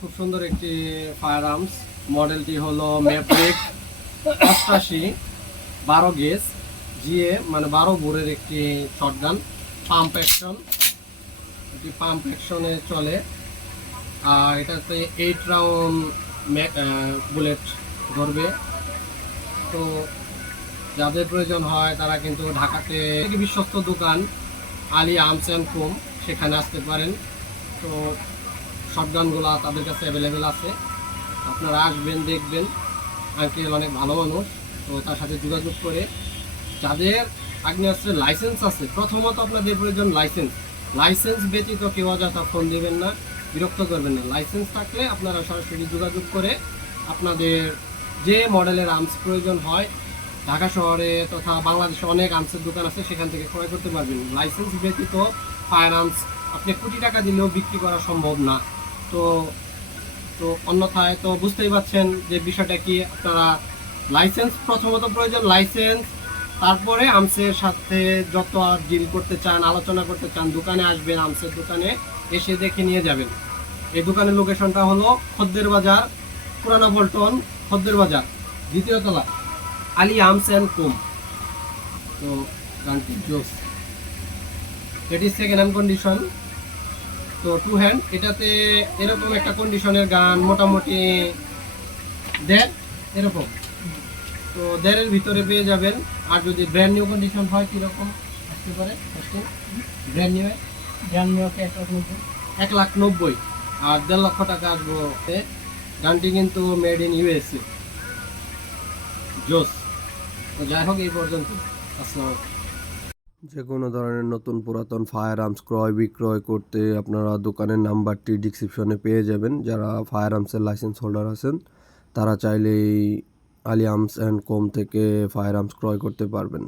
খুব সুন্দর একটি ফায়ার আর্মস মডেলটি হলো ম্যাপ্রিক অষ্টাশি বারো গেজ, জিএ মানে বারো বোরের একটি শটগান পাম্প অ্যাকশন এটি পাম্প অ্যাকশনে চলে। আর এটাতে এইট রাউন্ড বুলেট ধরবে। তো যাদের প্রয়োজন হয়, তারা কিন্তু ঢাকাতে বিশ্বস্ত দোকান আলী আর্মস অ্যান্ড কোম সেখানে আসতে পারেন। তো শটগানগুলো তাদের কাছে অ্যাভেলেবেল আছে। আপনারা আসবেন, দেখবেন। আঙ্কেল অনেক ভালো মানুষ, তো তার সাথে যোগাযোগ করে। যাদের আগ্নেয়াস্ত্রের লাইসেন্স আছে, প্রথমত আপনাদের প্রয়োজন লাইসেন্স লাইসেন্স ব্যতীত কেউ অযথা ফোন দেবেন না, বিরক্ত করবেন না। লাইসেন্স থাকলে আপনারা সরাসরি যোগাযোগ করে আপনাদের যে মডেলের আর্মস প্রয়োজন হয়, ঢাকা শহরে তথা বাংলাদেশে অনেক আর্মসের দোকান আছে, সেখান থেকে ক্রয় করতে পারবেন। লাইসেন্স ব্যতীত ফায়ার আর্মস আপনি কোটি টাকা দিলেও বিক্রি করা সম্ভব না। তো তো অন্যথায় তো বুঝতেই পাচ্ছেন যে বিষয়টা কি, আপনারা লাইসেন্স প্রথমত প্রয়োজন লাইসেন্স তারপরে আমসের সাথে যত ডিল করতে চান, আলোচনা করতে চান, দোকানে আসবেন আমসের দোকানে, এসে দেখে নিয়ে যাবেন। এই দোকানের লোকেশনটা হলো খদ্দের বাজার, পুরানা পল্টন খদ্দের বাজার, দ্বিতীয় তলা, আলী আমস অ্যান্ড কোম। তো, গানটি জোস। এটি সেকেন্ড হ্যান্ড কন্ডিশন তো টু হ্যান্ড এটাতে এরকম একটা কন্ডিশনের গান মোটামুটি দেড় এরকম। তো দেড়ের ভিতরে পেয়ে যাবেন। আর যদি ব্র্যান্ড নিউ কন্ডিশন হয় কীরকম? আসতে পারে ব্র্যান্ড নিউ জানমিওকে একটা কিন্তু এক লাখ নব্বই। আর দেড় লক্ষ টাকা আসব গানটি কিন্তু মেড ইন ইউএসএ জোস। তো যাই হোক এই পর্যন্ত আসসালাম যে কোনো ধরনের নতুন পুরাতন ফায়ার আর্মস ক্রয় বিক্রয় করতে আপনারা দোকানের নাম্বারটি ডিসক্রিপশনে পেয়ে যাবেন। যারা ফায়ার আর্মসের লাইসেন্স হোল্ডার আছেন, তারা চাইলেই আলিয়ামস আর্মস অ্যান্ড কোম থেকে ফায়ার আর্মস ক্রয় করতে পারবেন।